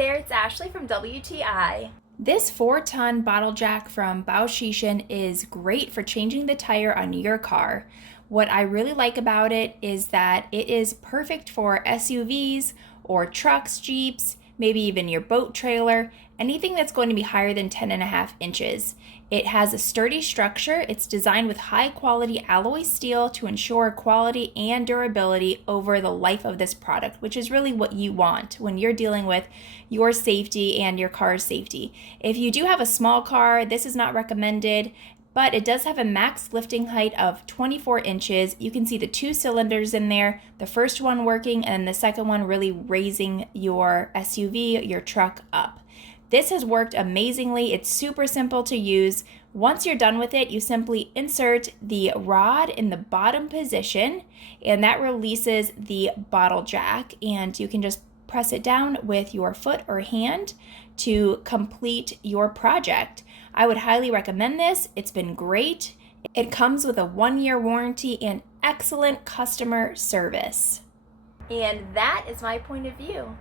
there, it's Ashley from WTI. This 4-ton bottle jack from BAOSHISHAN is great for changing the tire on your car. What I really like about it is that it is perfect for SUVs or trucks, Jeeps, maybe even your boat trailer, anything that's going to be higher than 10.5 inches. It has a sturdy structure. It's designed with high quality alloy steel to ensure quality and durability over the life of this product, which is really what you want when you're dealing with your safety and your car's safety. If you do have a small car, this is not recommended, but it does have a max lifting height of 24 inches. You can see the 2 cylinders in there, the first one working and the second one really raising your SUV, your truck up. This has worked amazingly. It's super simple to use. Once you're done with it, you simply insert the rod in the bottom position, and that releases the bottle jack, and you can just press it down with your foot or hand to complete your project. I would highly recommend this. It's been great. It comes with a 1-year warranty and excellent customer service. And that is my point of view.